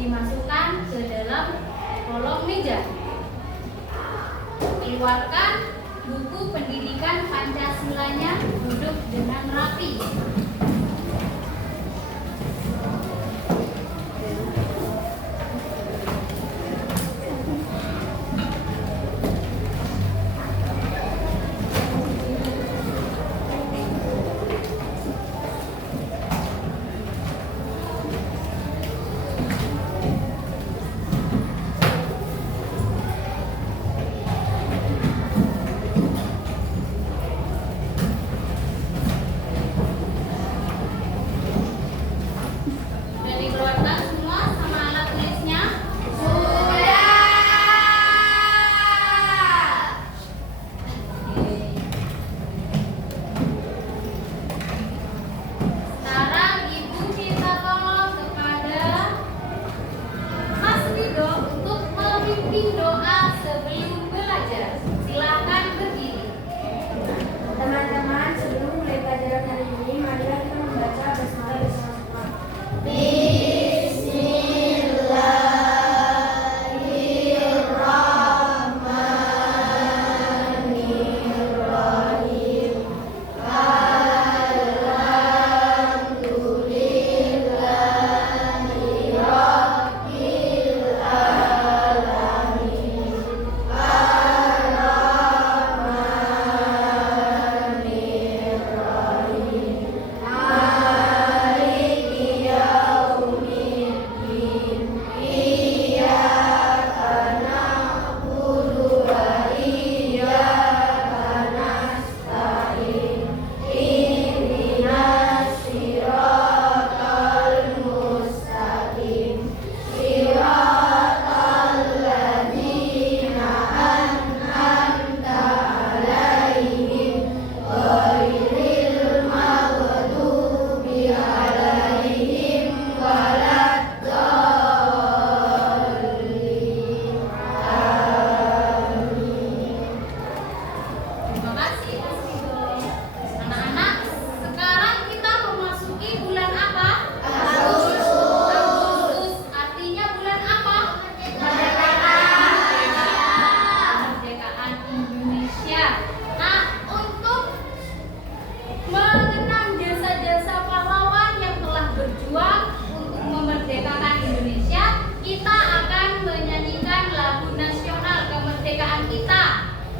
dimasukkan ke dalam kolong meja. Keluarkan buku pendidikan Pancasilanya, duduk dengan rapi.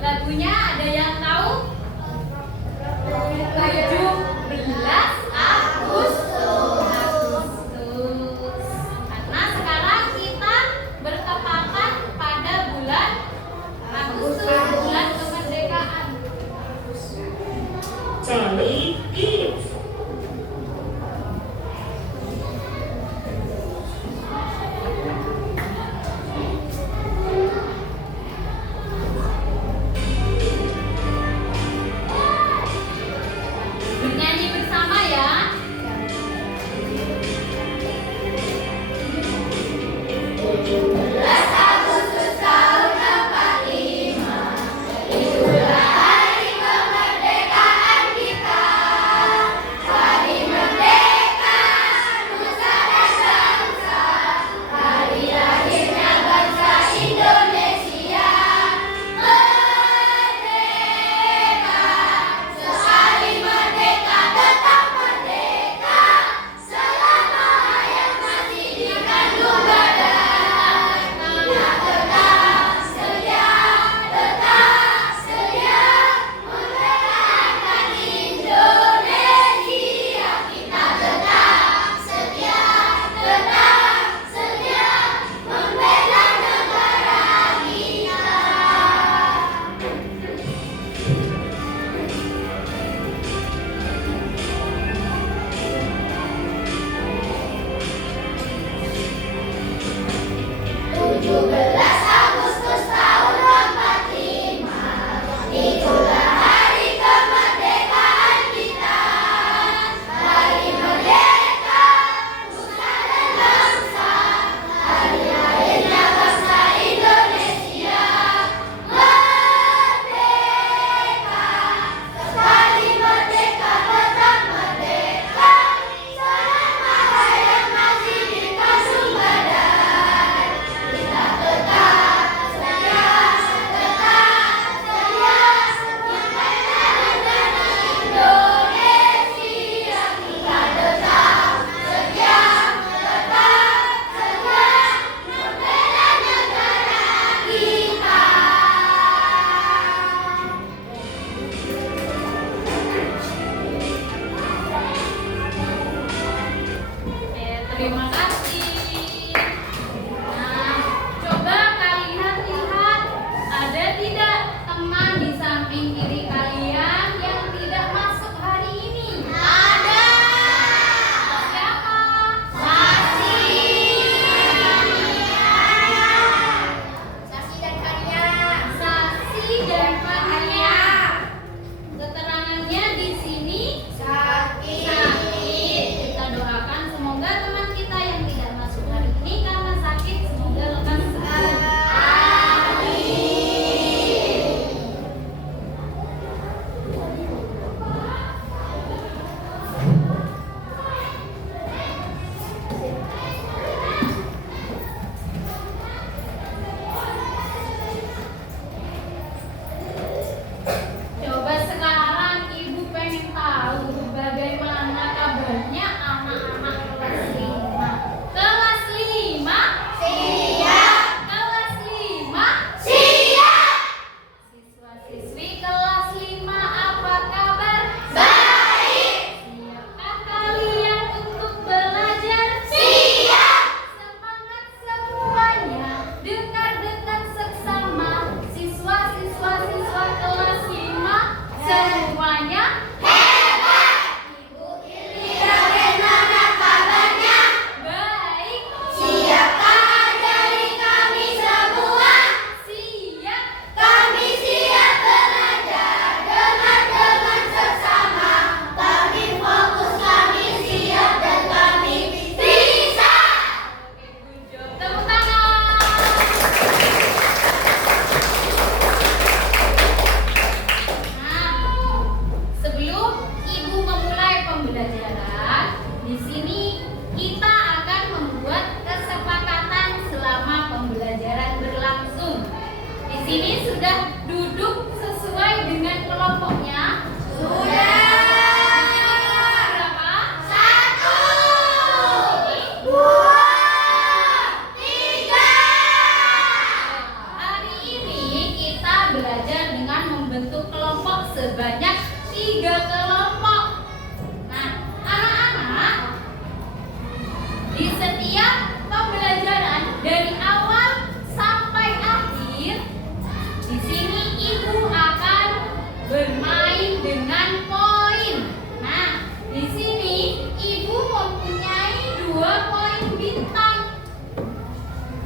Lagunya ada yang tahu? 17 Agustus. Karena sekarang kita bertepatan pada bulan Agustus, bulan kemerdekaan. Charlie Kids.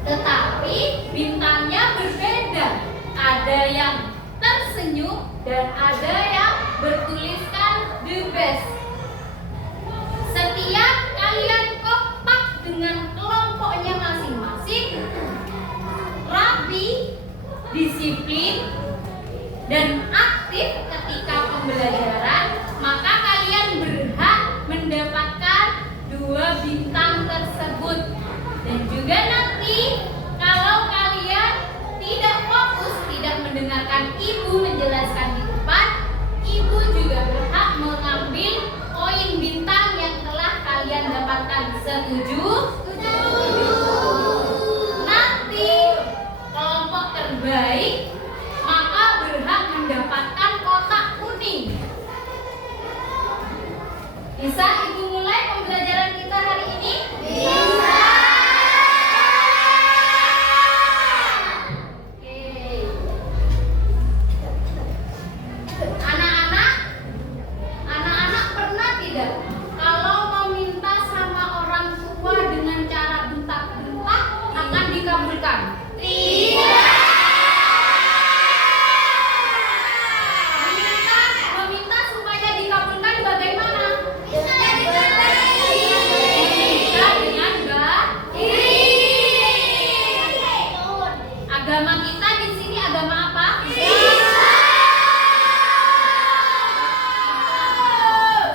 Tetapi bintangnya berbeda. Ada yang tersenyum dan ada yang bertuliskan the best. Setiap kalian kompak dengan kelompoknya masing-masing, rapi, disiplin, dan aktif ketika pembelajaran, maka kalian berhak mendapatkan 2 bintang tersebut. Dan juga nanti kalau kalian tidak fokus, tidak mendengarkan ibu menjelaskan di depan, ibu juga berhak mengambil poin bintang yang telah kalian dapatkan. Setuju? Setuju. Nanti kelompok terbaik maka berhak mendapatkan kotak kuning. Bisa ibu mulai pembelajaran kita hari ini? Bisa. Anak-anak pernah tidak kalau meminta sama orang tua dengan cara bentak-bentak akan dikabulkan? Tidak. Meminta supaya dikabulkan bagaimana? Bisa dengan baik. Agama kita di sini agama apa?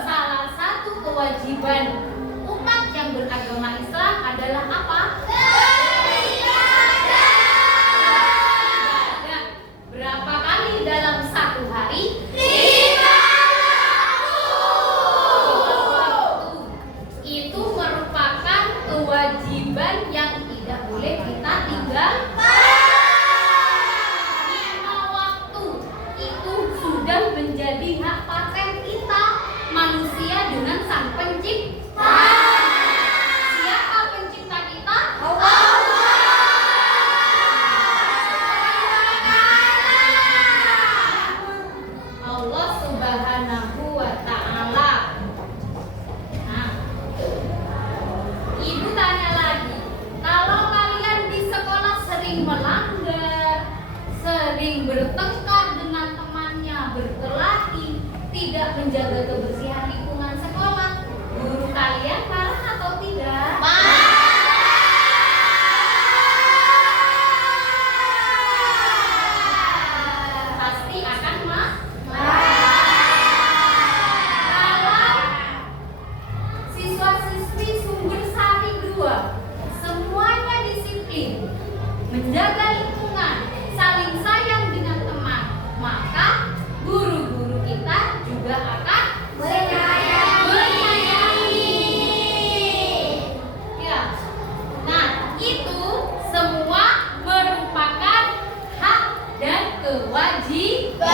Salah satu kewajiban umat yang beragama Islam adalah apa? Beribadah. Berapa kali dalam satu hari? 5 waktu. Itu merupakan kewajiban yang tidak boleh kita tinggalkan. 5 waktu itu sudah menjadi hak paten kita manusia dengan Sang Pencipta. Siapa pencipta kita? Allah Subhanahu wa ta'ala. Nah, ibu tanya lagi, kalau kalian di sekolah sering melanggar, sering bertengkar dengan temannya, berkelahi, tidak menjaga kebersihan lingkungan sekolah, guru kalian marah atau tidak? Pasti akan Kalau siswa-siswi Sumber Sari 2 semuanya disiplin, menjaga lingkungan, saling sayang dengan teman, maka guru-guru kita juga akan menyayangi. Ya. Nah, itu semua merupakan hak dan kewajiban.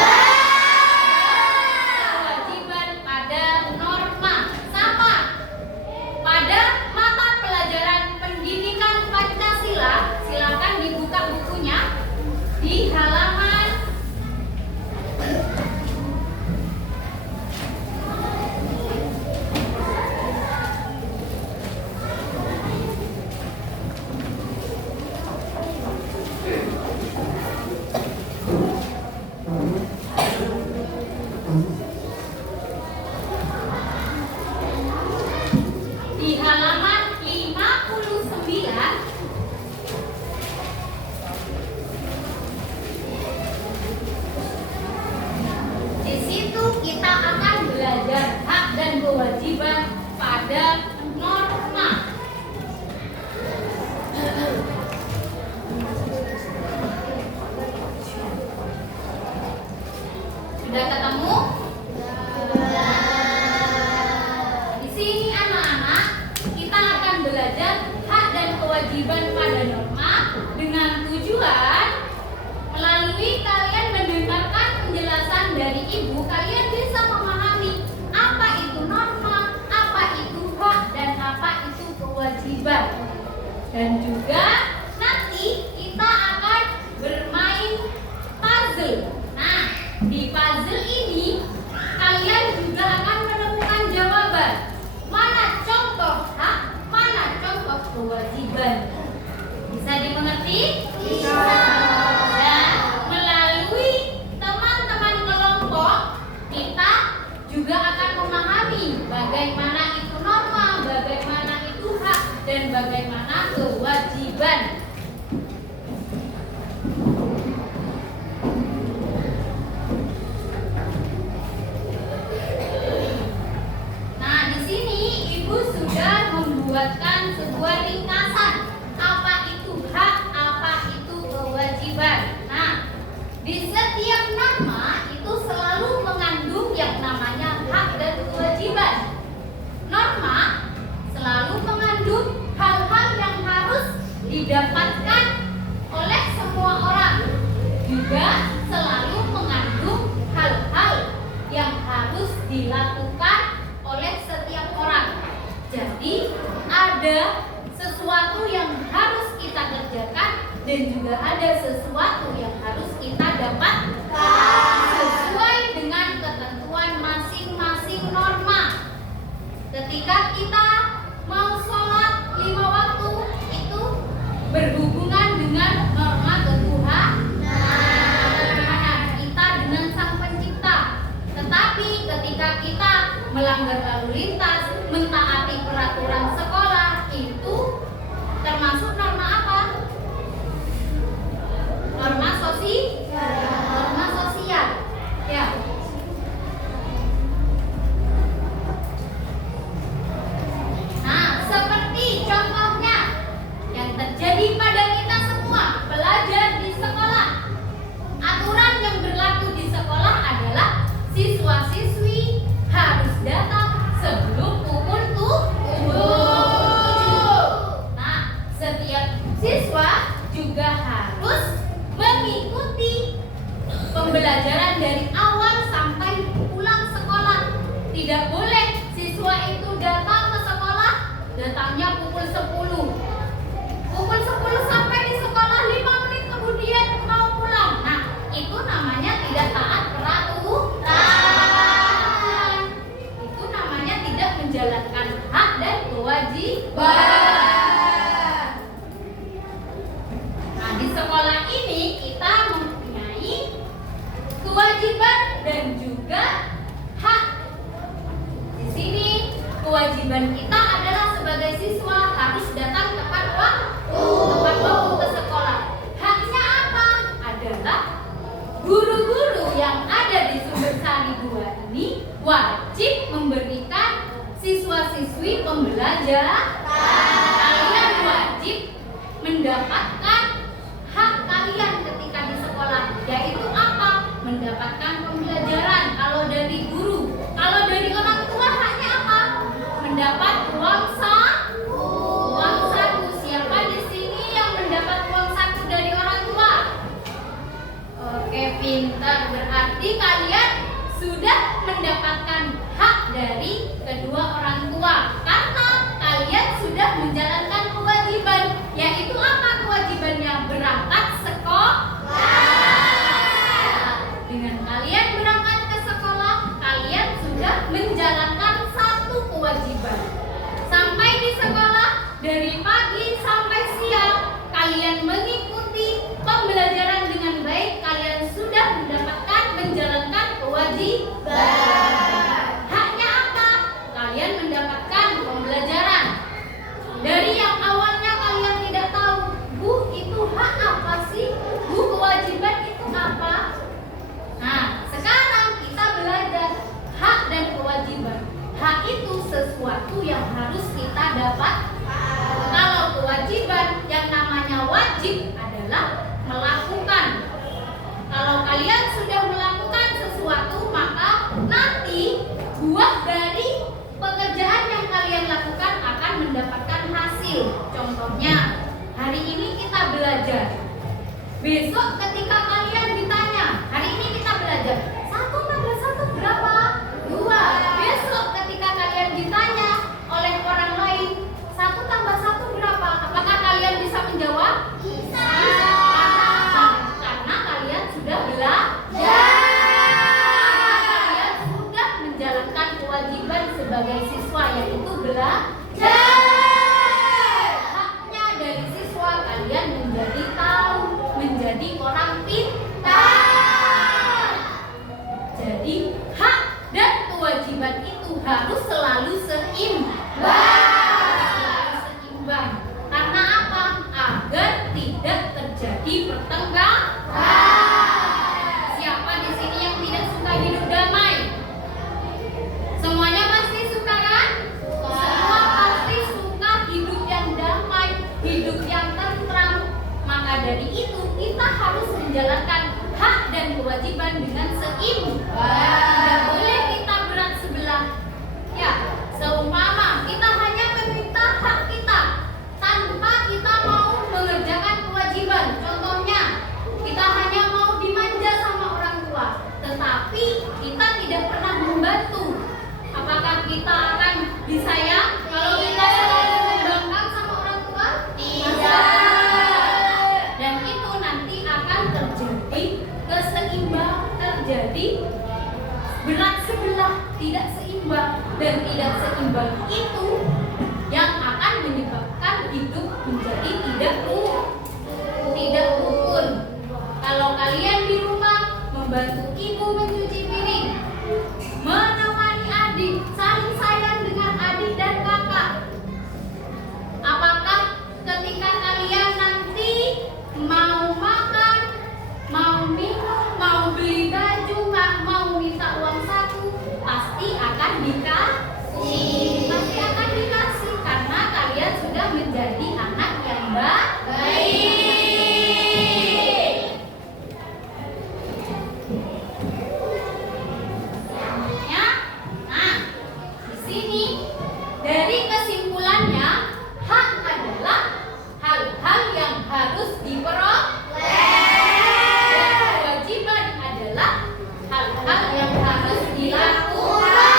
Kewajiban pada norma sama pada mata pelajaran pendidikan Pancasila. Silakan dibuka bukunya di halaman 1. Mengerti? Bisa. Dan melalui teman-teman kelompok, kita juga akan memahami bagaimana itu norma, bagaimana itu hak, dan bagaimana kewajiban. Nah, di sini Ibu sudah membuatkan sebuah ringkasan. Apa itu hak, apa itu kewajiban. Nah, di setiap norma itu selalu mengandung yang namanya hak dan kewajiban. Norma selalu mengandung hal-hal yang harus didapatkan oleh semua orang. Juga selalu mengandung hal-hal yang harus dilakukan oleh setiap orang. Jadi ada sesuatu yang harus kita kerjakan dan juga ada sesuatu yang harus kita dapatkan sesuai dengan ketentuan masing-masing norma. Ketika kita mau sholat 5 waktu itu berhubungan dengan norma ketuhanan kita dengan Sang Pencipta. Tetapi ketika kita melanggar lalu lintas, mentaati peraturan sekolah, itu termasuk norma apa? Norma sosial. Ya. Nah, seperti contohnya yang terjadi pada kita semua, pelajar di sekolah. Aturan yang berlaku di sekolah adalah siswa-siswi harus datang sebelum pukul 7. Nah, setiap siswa juga harus mengikuti pembelajaran dari awal sampai pulang sekolah. Tidak boleh siswa itu datang ke sekolah, datangnya pukul 10. Pukul 10 sampai di sekolah 5 menit kemudian mau pulang. Nah, itu namanya tidak taat peraturan. Itu namanya tidak menjalankan hak dan kewajiban. Nah, di sekolah ini kita mempunyai kewajiban dan juga hak. Di sini kewajiban kita adalah sebagai siswa harus datang tepat waktu ke sekolah. Haknya apa? Adalah guru-guru yang ada di Sumber Sari 2 ini wajib memberikan siswa-siswi pembelajaran. Kalian wajib mendapatkan hak kalian ketika di sekolah, yaitu apa? Mendapatkan pembelajaran. Kalau dari guru, kalau dari orang tua haknya apa? Mendapat uang saku. Siapa di sini yang mendapat uang saku dari orang tua? Oke, pintar. Berarti kalian sudah mendapatkan hak dari kedua orang tua karena kalian sudah menjalankan kewajiban. Yaitu apa kewajibannya? Berangkat sekolah. Dengan kalian berangkat ke sekolah, kalian sudah menjalankan satu kewajiban. Sampai di sekolah, dari pagi sampai siang, kalian mengikuti pembelajaran dengan baik. Kalian sudah mendapatkan menjalankan kewajiban. Haknya apa? Kalian mendapatkan pembelajaran. Dari yang awalnya kalian tidak tahu, Bu, itu hak apa sih? Bu, kewajiban itu apa? Nah, sekarang kita belajar hak dan kewajiban. Hak itu sesuatu yang harus kita dapat. Kalau kewajiban yang namanya wajib adalah melakukan. Kalau kalian sudah melakukan sesuatu, maka nanti buah dari pekerjaan yang kalian lakukan akan mendapatkan hasil. Contohnya, hari ini kita belajar. Besok ketika kalian ditanya, hari ini kita belajar 1 tambah 1 berapa? 2. Besok ketika kalian ditanya oleh orang lain, 1 tambah 1 berapa? Apakah kalian bisa menjawab? Bisa. Karena kalian sudah belajar. Kalian sudah menjalankan kewajiban sebagai siswa, yaitu belajar. Haknya dari siswa kalian menjadi terjadi pertengkaran. Siapa di sini yang tidak suka hidup damai? Semuanya pasti suka kan? Semua pasti suka hidup yang damai, hidup yang tentram. Maka dari itu kita harus menjalankan hak dan kewajiban dengan seimbang. Tidak boleh kita berat sebelah. Ya, seumpama kita hanya meminta hak kita tanpa kita mau mengerjakan kewajiban. Contohnya, kita hanya mau dimanja sama orang tua, tetapi kita tidak pernah membantu. Apakah kita akan disayang kalau kita selalu membangkang sama orang tua? Tidak. Dan itu nanti akan terjadi keseimbangan, terjadi berat sebelah, tidak seimbang, dan tidak seimbang itu yang akan menyebabkan hidup menjadi tidak rukun. Kalau kalian di rumah membantu ibu mencuci piring, menemani adik, saling sayang dengan adik dan kakak, apakah ketika kalian nanti mau makan, mau minum, mau beli baju, mau minta uang saku, pasti akan dikasih? Pasti akan dikasih karena kalian sudah menjadi anak yang baik. Ya, nah, di sini dari kesimpulannya, hak adalah hal-hal yang harus diperoleh. Dan kewajiban adalah hal-hal yang harus dilakukan.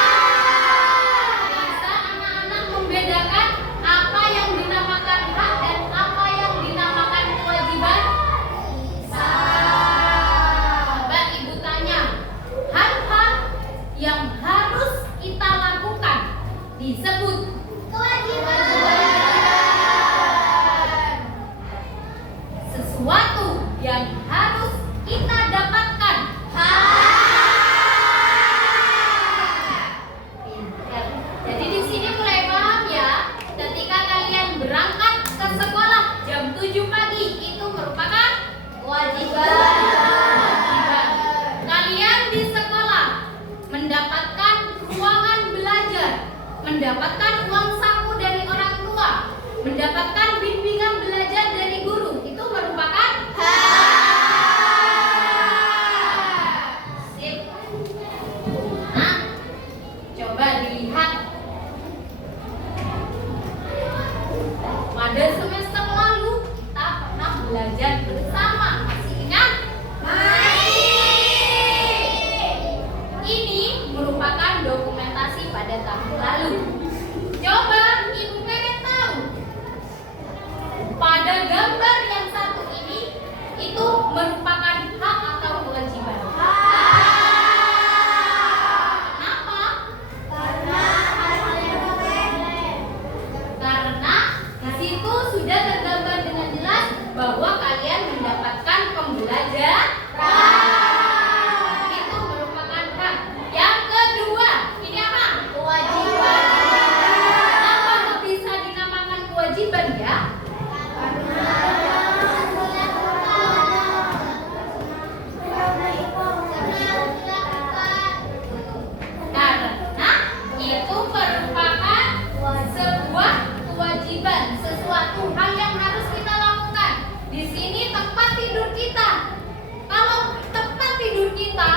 Bisa anak-anak membedakan apa yang dinamakan hak dan apa yang dinamakan kewajiban? Coba ibu tanya, hal-hal yang harus kita lakukan disebut kewajiban. Sesuatu yang harus kita dapatkan, pintar. Jadi di sini mulai paham ya. Ketika kalian berangkat ke sekolah jam 7 pagi itu merupakan kewajiban. Kalian di sekolah mendapatkan ruangan belajar, mendapatkan uang saku dari orang tua, mendapatkan bimbingan belajar dari guru, itu merupakan sip. Nah, coba dilihat pada semester lalu kita pernah belajar bersama, masih ingat? Ini merupakan dokumentasi pada tahun lalu. Coba ibu pengen tahu, pada gambar yang satu ini itu merupakan hak atau kewajiban? Kenapa? Karena di situ sudah tergambar dengan jelas bahwa kalian mendapatkan pembelajaran. Itu merupakan hak. Yang kedua, ini apa? Kewajiban. Kenapa kok bisa dinamakan kewajiban ya? Karena itu merupakan sebuah kewajiban, sesuatu hal yang harus kita lakukan. Di sini tempat tidur kita. Kalau tempat tidur kita,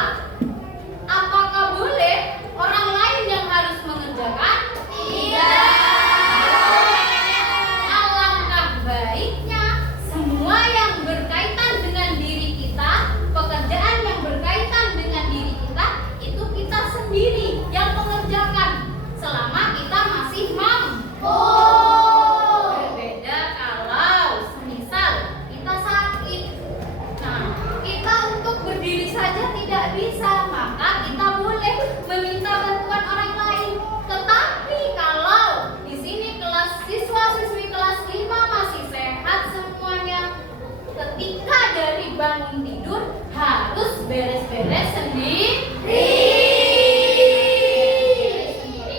apakah boleh orang lain yang harus mengerjakan? Tidak. Alangkah baiknya semua yang berkaitan dengan diri kita, pekerjaan yang berkaitan dengan diri kita, itu kita sendiri yang mengerjakan selama kita masih mampu. Berbeda kalau semisal kita sakit. Nah, kita untuk berdiri saja tidak bisa, maka kita boleh meminta bantuan orang lain. Tetapi kalau di sini kelas siswa-siswi kelas 5 masih sehat semuanya, ketika dari bangun tidur harus beres-beres sendiri.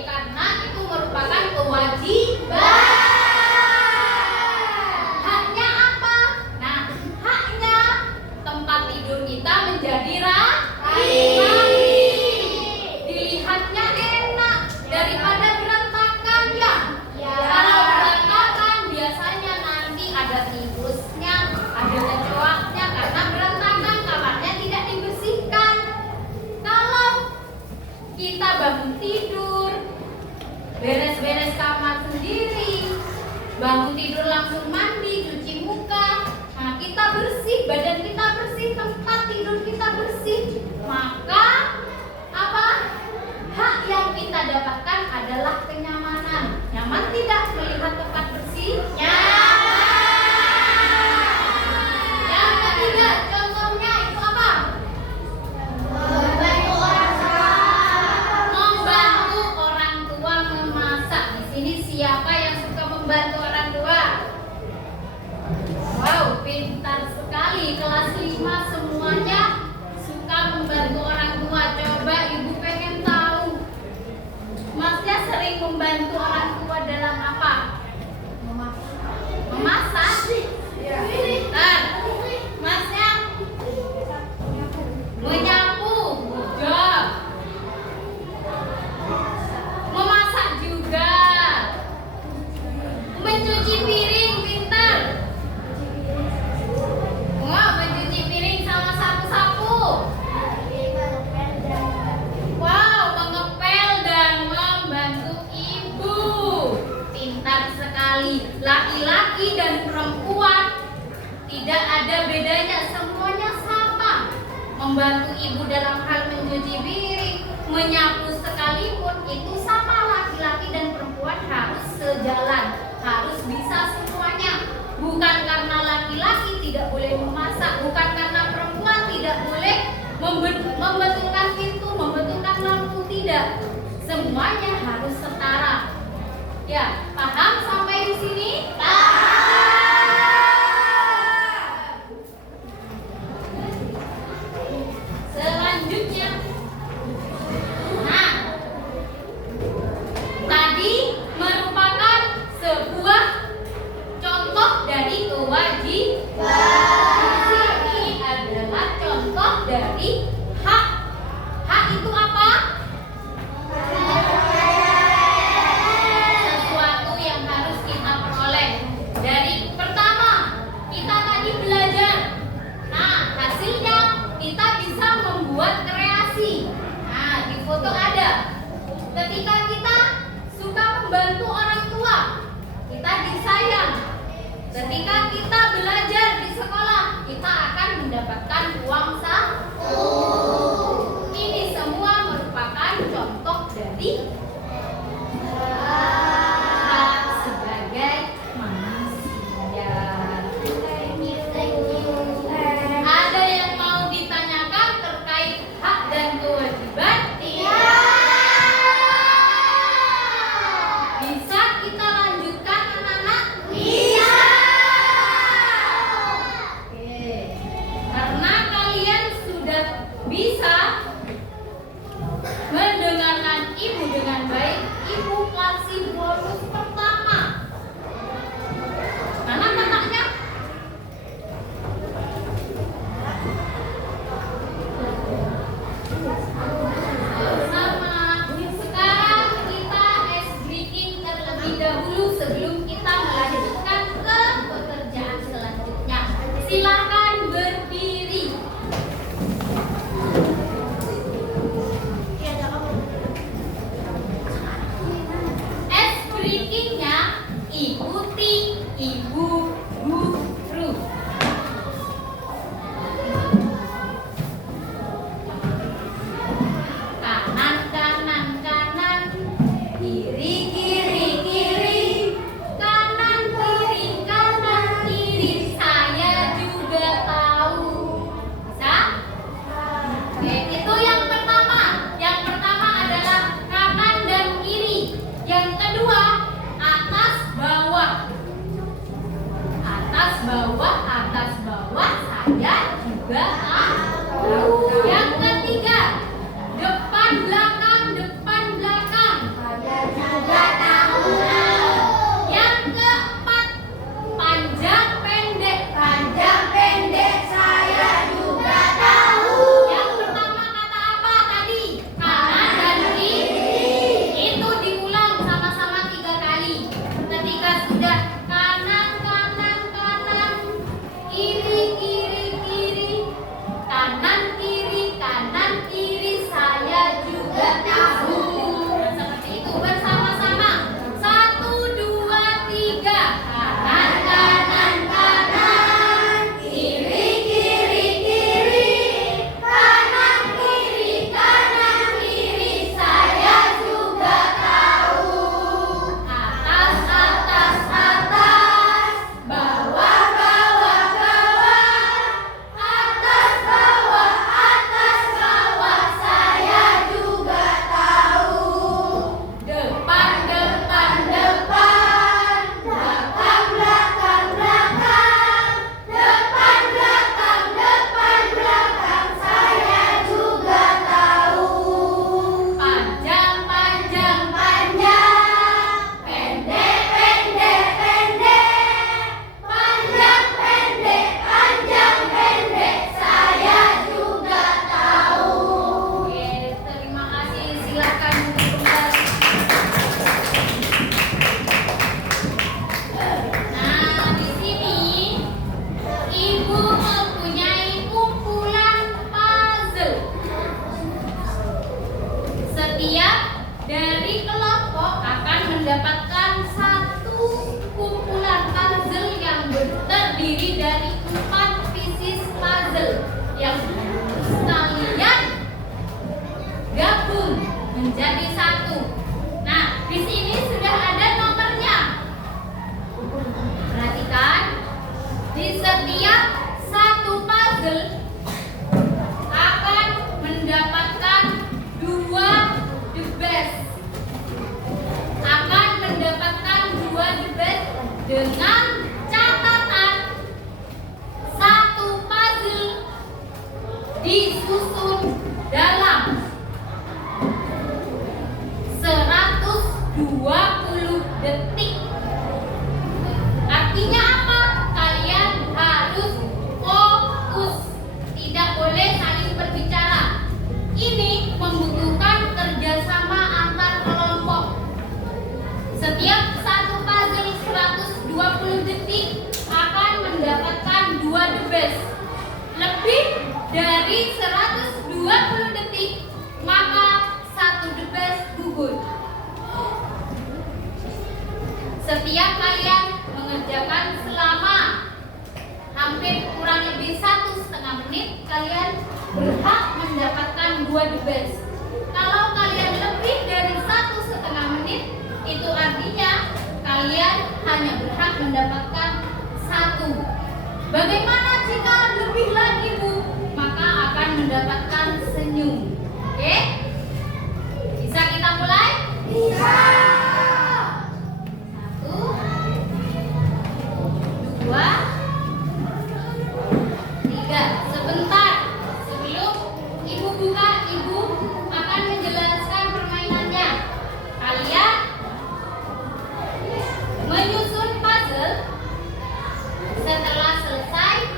Karena itu merupakan kewajiban. Haknya apa? Nah, haknya badan kita bersih, tempat tidur kita bersih, maka apa? Hak yang kita dapatkan adalah kenyamanan. Nyaman tidak melihat tempat bersih? Yang ketiga, contohnya itu apa? Membantu orang tua memasak. Di sini siapa yang suka membantu orang tua? Wow, pintar sekali. Kelas 5 semuanya suka membantu orang tua. Coba ibu pengen tahu, Masnya sering membantu orang tua dalam apa? Memasak? Bentar. Masnya menyapu? Enggak. Memasak juga. Mencuci piring, pintar. Wah, mencuci piring sama sapu-sapu. Wow, mengepel dan membantu ibu. Pintar sekali. Laki-laki dan perempuan tidak ada bedanya, semuanya sama. Membantu ibu dalam hal mencuci piring, menyapu sekalipun itu sama. Laki-laki dan perempuan harus sejalan, harus bisa semuanya. Bukan karena laki-laki tidak boleh memasak, bukan karena perempuan tidak boleh membetulkan pintu, membetulkan lampu, tidak. Semuanya harus setara. Ya, paham sampai di sini? Selanjutnya, nah, tadi merupakan sebuah contoh dari kewajiban. Ini adalah contoh dari hak. Hak itu apa? Sesuatu yang harus kita peroleh. Dari pertama, kita tadi belajar. Nah, hasilnya kita bisa membuat kreasi. Nah, di foto ada. Ketika kita suka membantu orang tua, kita disayang. Ketika kita belajar di sekolah, kita akan mendapatkan uang saku. Ini semua merupakan contoh dari hak sebagai manusia. Ada yang mau ditanyakan terkait hak dan kewajiban? Bisa kita lanjutkan, anak-anak? Oke. Karena kalian sudah bisa mendengarkan ibu dengan baik, ibu kasih bonus pertama. Mana kakaknya? Sama. Sekarang kita ice breaking terlebih dahulu sebelum kita melanjutkan ke pekerjaan selanjutnya. Silakan berdiri. Ice breakingnya ikuti ibu guru. Kanan, kanan, kanan, kiri, kiri, kiri, kanan, kiri, saya juga jadi 1. Nah, di sini sudah ada nomornya. Perhatikan, di setiap satu puzzle akan mendapatkan 2 the best. Akan mendapatkan 2 the best dengan catatan satu puzzle disusun dalam 120 detik. Artinya apa? Kalian harus fokus, tidak boleh saling berbicara. Ini membutuhkan kerjasama antar kelompok. Setiap satu puzzle 120 detik akan mendapatkan 2 the best. Lebih dari 120 detik maka 1 the best gugur. Setiap kalian mengerjakan selama hampir kurang lebih 1,5 menit, kalian berhak mendapatkan 2 the best. Kalau kalian lebih dari 1,5 menit, itu artinya kalian hanya berhak mendapatkan 1. Bagaimana jika lebih lagi, Bu? Maka akan mendapatkan senyum. Oke? Bisa kita mulai? Bisa. 1, 2, 3. Sebentar, sebelum Ibu buka, Ibu akan menjelaskan permainannya. Kalian menyusun puzzle. Setelah selesai,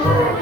Sudah.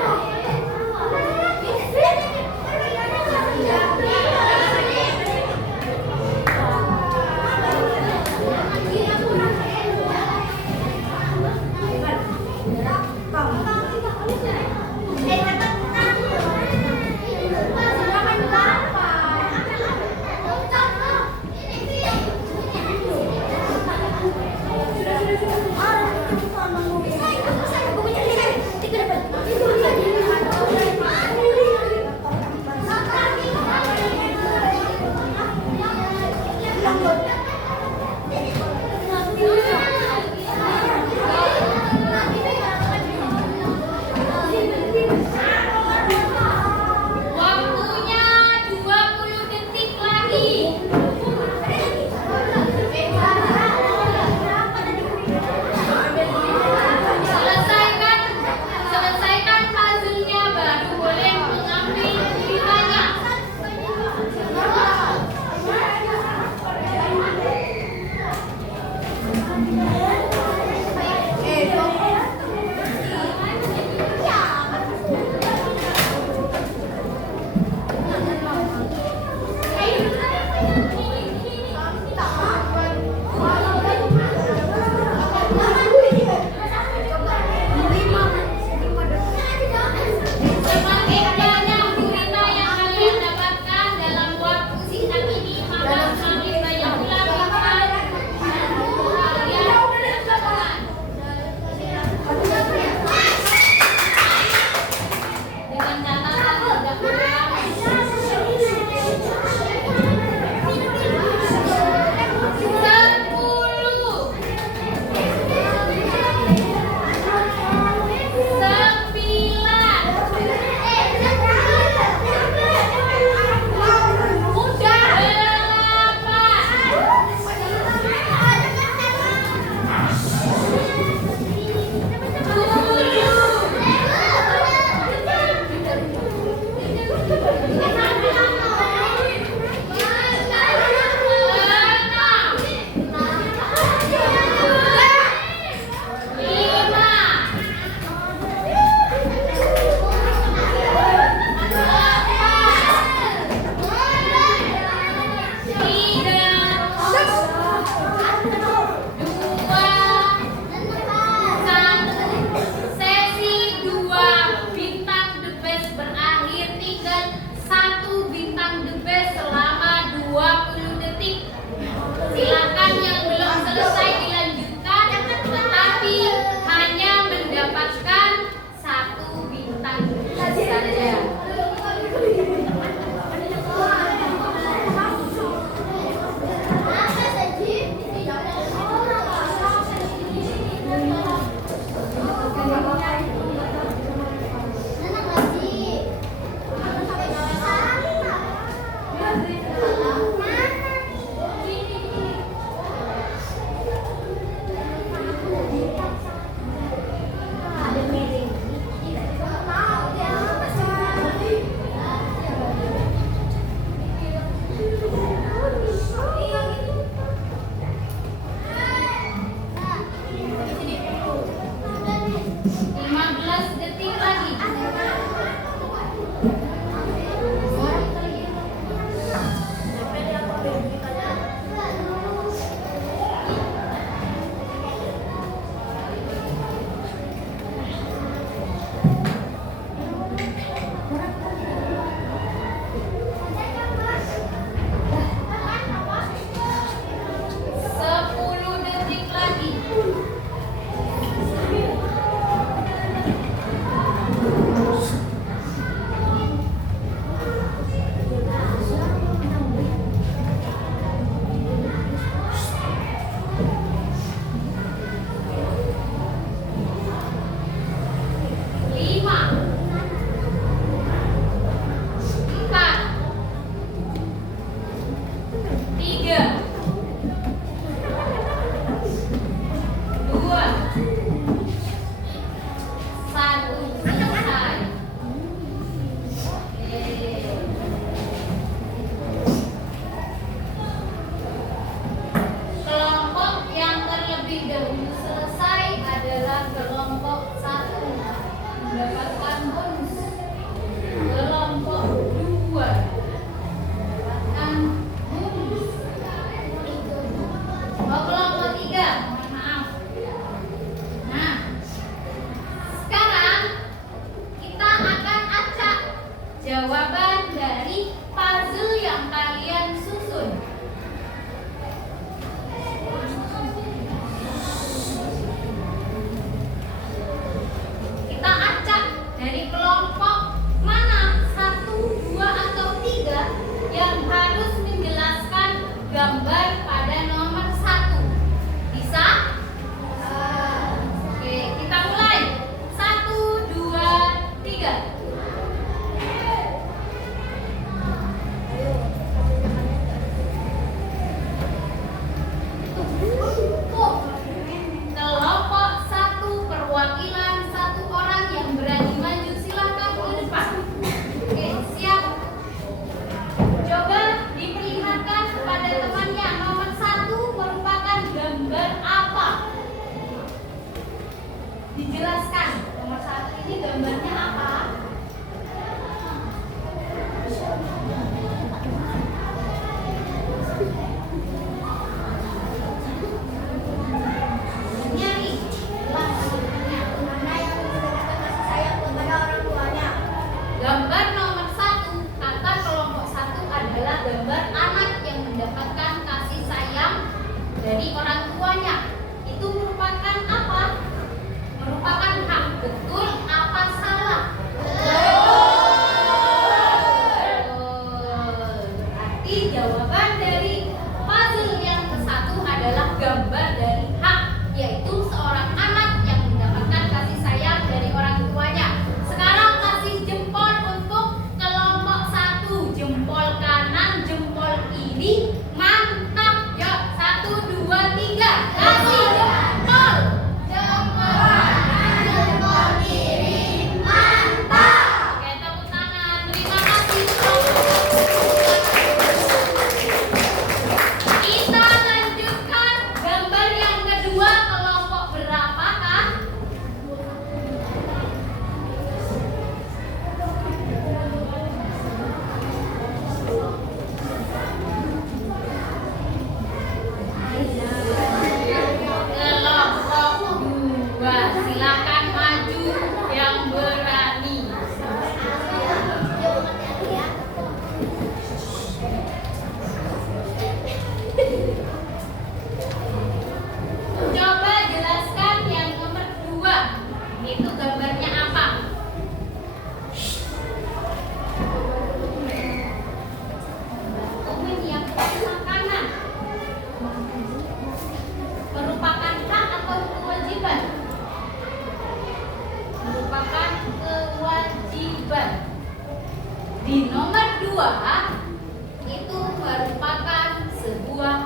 mendapatkan bonus. Kelompok 2 mendapatkan bonus. Oh, kelompok 3, mohon maaf. Nah, sekarang kita akan acak jawaban dari puzzle yang kalian susun. Kita acak dari kelompok mana 1, 2, atau 3 yang harus menjelaskan gambar pada nomor 1. Bisa? Oke, kita mulai. 1, 2, 3. Kelompok 1 perwakilan 1 orang yang berani maju, silakan ke depan. Oke, siap. Coba diperlihatkan kepada temannya nomor 1 merupakan gambar apa? Dijelaskan nomor 1 ini gambarnya apa? Nyari langsungnya. Gambar nomor 1 kata kelompok 1 adalah gambar anak yang mendapatkan kasih sayang dari orang tuanya. Itu merupakan apa? Merupakan hak. Betul apa salah? Berarti jawaban dari puzzle yang ke-1 adalah gambar dari hak, yaitu seorang anak yang mendapatkan kasih sayang dari orang tuanya. Sekarang kasih jempol untuk kelompok 1. Jempol kanan, jempol kiri. Mantap. Yuk, 1, 2, 3. Kasih jempol. Jempol kanan, jempol kiri. Mantap. Oke, tepuk tangan. Terima kasih. Kita lanjutkan gambar yang kedua, kelompok berapakah? Kelompok 2, silakan maju yang berani. Coba jelaskan yang nomor 2. Itu gambarnya apa? Menyiapkan makanan. Merupakan hak atau kewajiban? Merupakan kewajiban. Di nomor 2 itu merupakan sebuah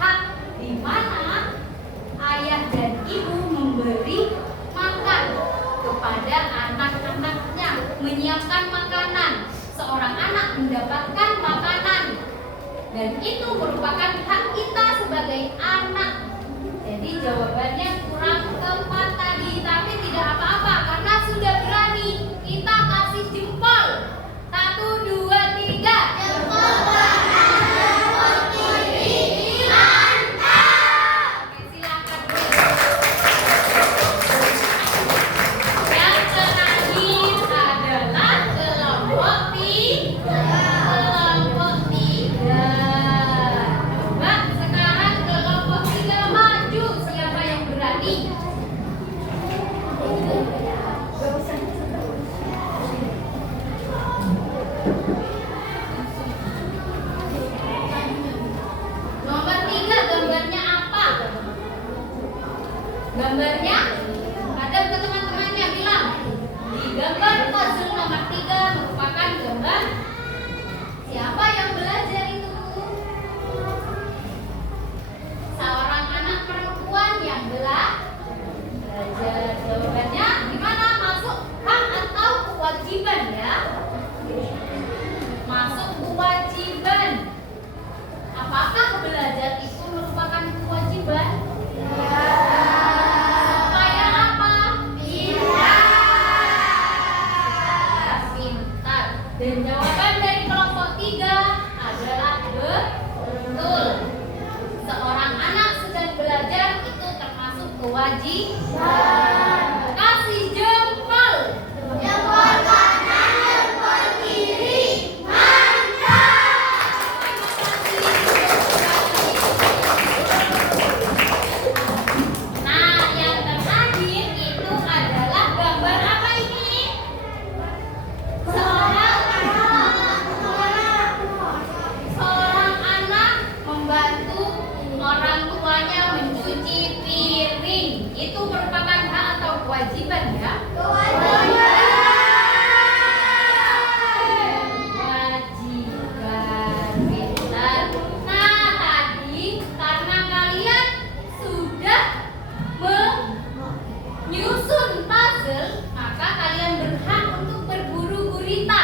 hak di mana ayah dan ibu memberi makan kepada anak-anaknya, menyiapkan makanan. Seorang anak mendapatkan makanan dan itu merupakan hak kita sebagai anak. Jadi jawabannya kurang tepat tadi, tapi tidak apa-apa karena sudah berani. Kita kasih jempol. 1, 2, 3. Jempol kanan, jempol kiri. Mantap. Oke, silakan. Yang terakhir adalah kelompok 3. Kelompok 3. Coba sekarang kelompok 3 maju. Siapa yang berani? Nomor 3 gambarnya apa? Gambarnya ada ke teman-temannya bilang di gambar puzzle nomor 3 merupakan gambar siapa yang belajar itu? Seorang anak perempuan yang belajar. Jawabannya gimana? Masuk hak atau kewajiban ya? Masuk kewajiban. Apakah belajar itu merupakan kewajiban? Supaya apa? Pintar. Dan jawaban dari kelompok 3 adalah betul. Seorang anak sedang belajar itu termasuk kewajiban. Kasih jempol. Jempol kanan, jempol kiri. Mantap. Nah, yang terakhir itu adalah gambar apa ini? Seorang anak membantu orang tuanya mencuci piring. Itu merupakan hak atau kewajiban ya? Kewajiban. Pintar. Nah, tadi karena kalian sudah menyusun puzzle, maka kalian berhak untuk berburu gurita.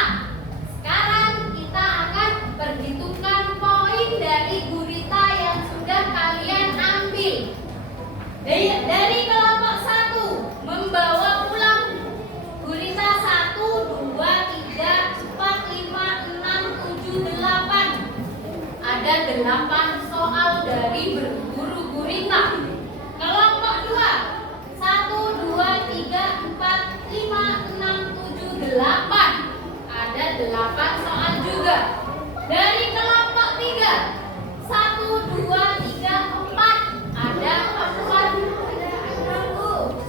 Sekarang kita akan perhitungkan poin dari gurita yang sudah kalian ambil. Dari kelompok 1 membawa pulang gurita 1, 2, 3, 4, 5, 6, 7, 8. Ada 8 soal dari berburu gurita. Kelompok 2 1, 2, 3, 4, 5, 6, 7, 8. Ada 8 soal juga. Dari kelompok 3 1, 2, 3, 4. Ada 4.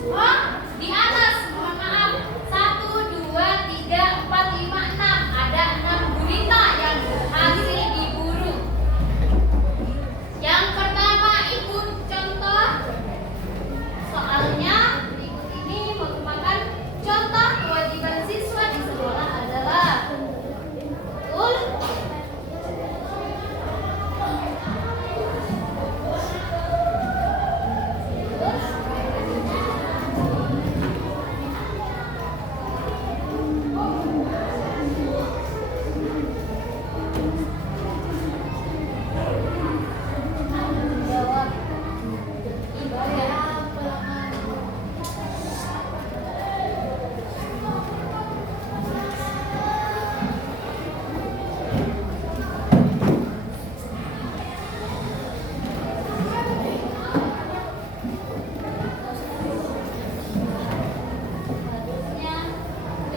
Oh, di atas, mohon maaf. 1, 2, 3, 4, 5, 6. Ada 6 gurita yang berhasil diburu. Yang pertama, ikut contoh soalnya. Berikut ini merupakan contoh kewajiban siswa di sekolah adalah betul. Jawab. Ibadah pelakon. Harusnya B.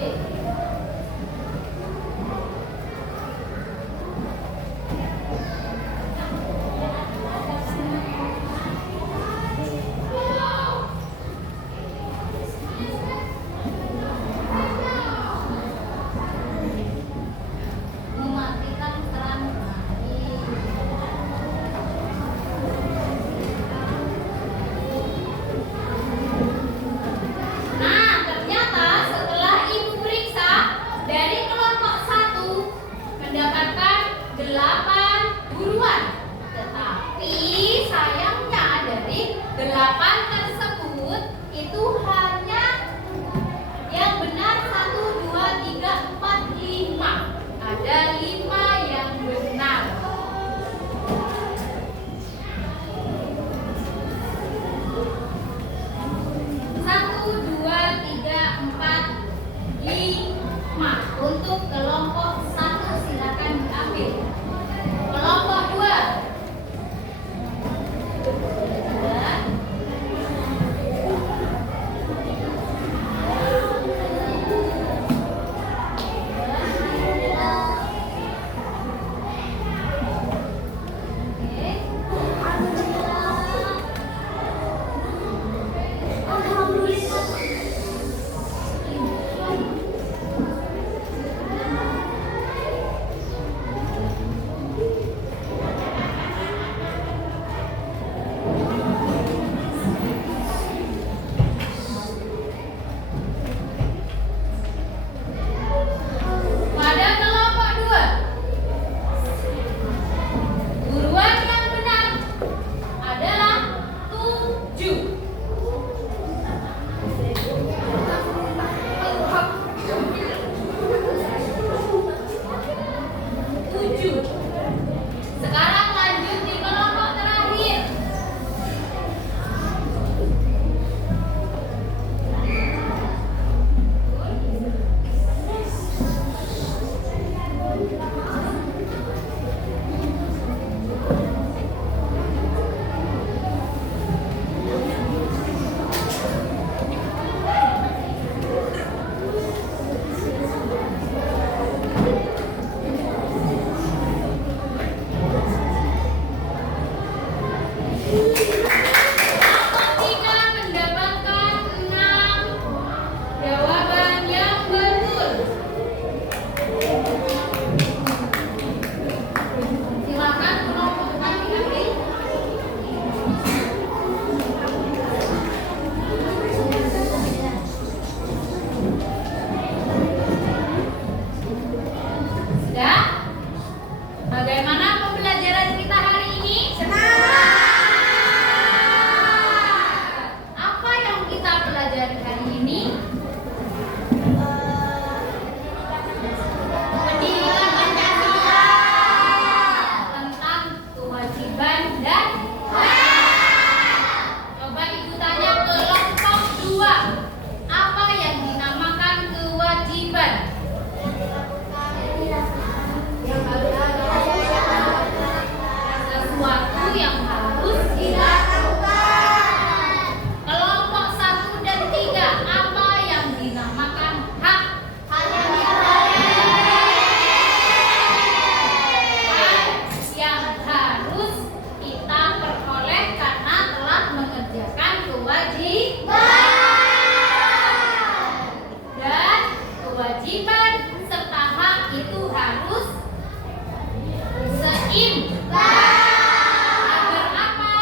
Mematikan keran air. Nah, ternyata setelah ibu periksa, dari kelompok 1 mendapatkan 8 buruan. Tetapi sayangnya dari 8 tersebut itu hanya yang benar 1, 2, 3, 4, 5. Ada 5 yang benar. Satu, dua, tiga, empat, 5. Untuk kelompok 1 silakan diambil. Kelompok 2 Alhamdulillah. kewajiban serta hak itu harus seimbang. Agar apa?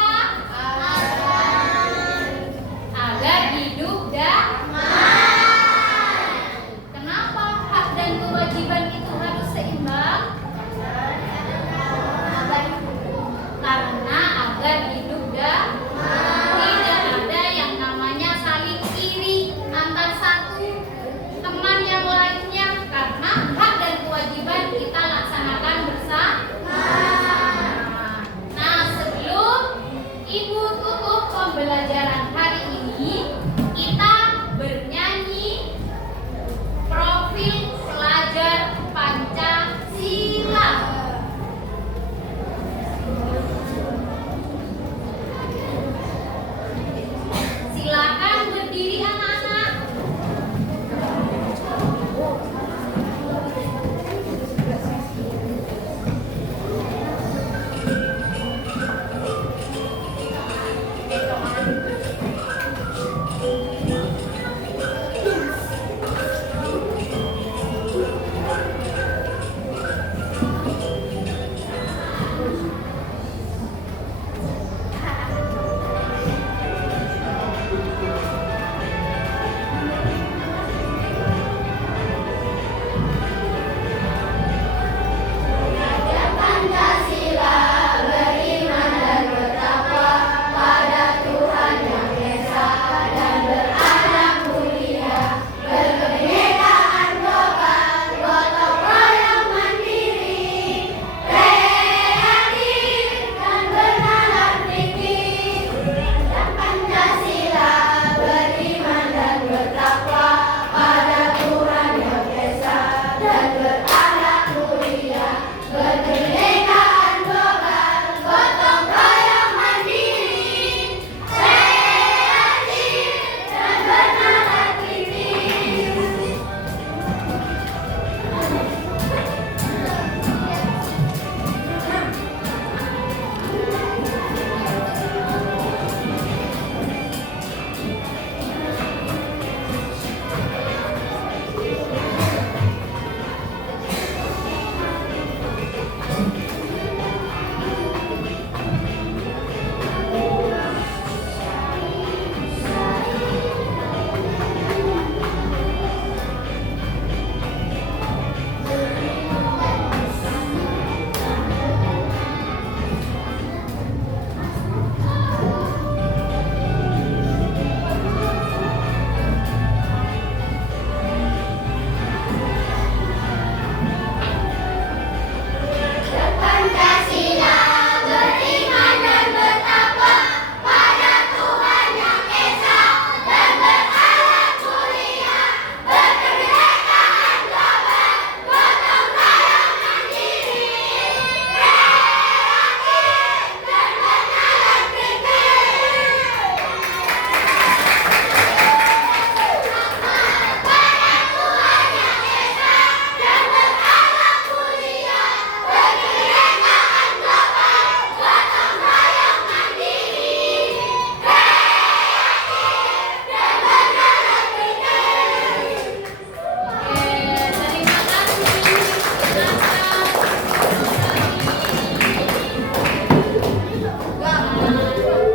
Agar hidup damai. Kenapa hak dan kewajiban itu harus seimbang? Karena agar hidup damai. Tidak ada yang namanya saling iri antar satu teman yang lainnya, karena hak dan kewajiban kita laksanakan bersama. Nah, sebelum Ibu tutup pembelajaran hari ini, kita bernyanyi profil pelajar Pancasila. Silakan berdiri anak-anak.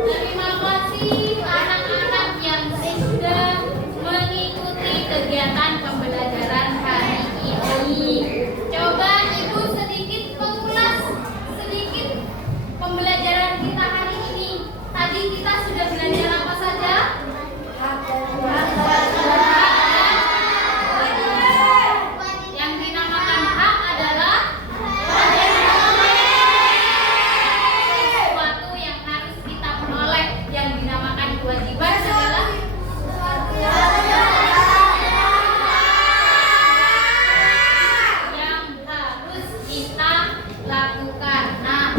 Terima kasih anak-anak yang sudah mengikuti kegiatan pembelajaran hari ini. Coba Ibu sedikit mengulas sedikit pembelajaran kita hari ini. Tadi kita sudah belajar apa saja? Yang dinamakan hak adalah sesuatu yang harus kita peroleh. Yang dinamakan kewajiban adalah yang harus kita lakukan. Nah,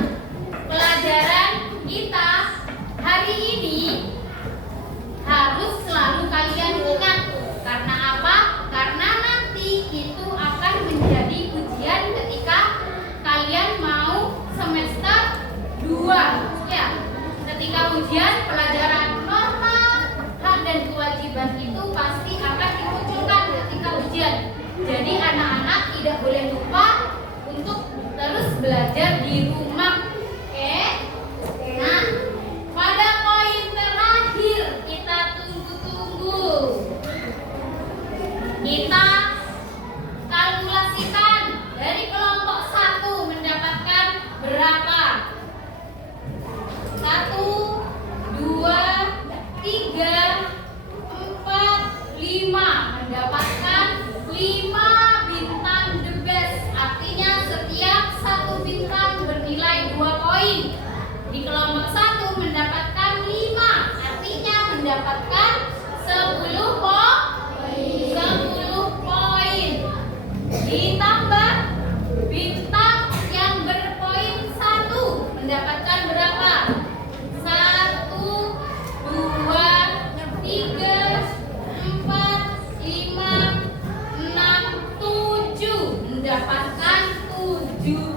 pelajaran kita hari ini harus selalu kalian ingat. Karena apa? Karena nanti itu akan menjadi ujian ketika kalian mau semester 2. Ya, ketika ujian pelajaran normal, hak dan kewajiban itu pasti akan dimunculkan ketika ujian. Jadi Jadi anak-anak tidak boleh lupa untuk terus belajar di rumah. Oke? Nah, pada poin terakhir kita tunggu-tunggu. Kita kalkulasikan dari kelompok 1 mendapatkan berapa? 1, 2, 3, 4, 5 mendapatkan 5 bintang the best. Artinya setiap 1 bintang bernilai 2 poin. Di kelompok 1 mendapatkan 5, artinya mendapatkan 10 poin. Ditambah bintang yang berpoin 1 mendapatkan berapa? 1, 2, 3, 4, 5, 6, 7 mendapatkan 7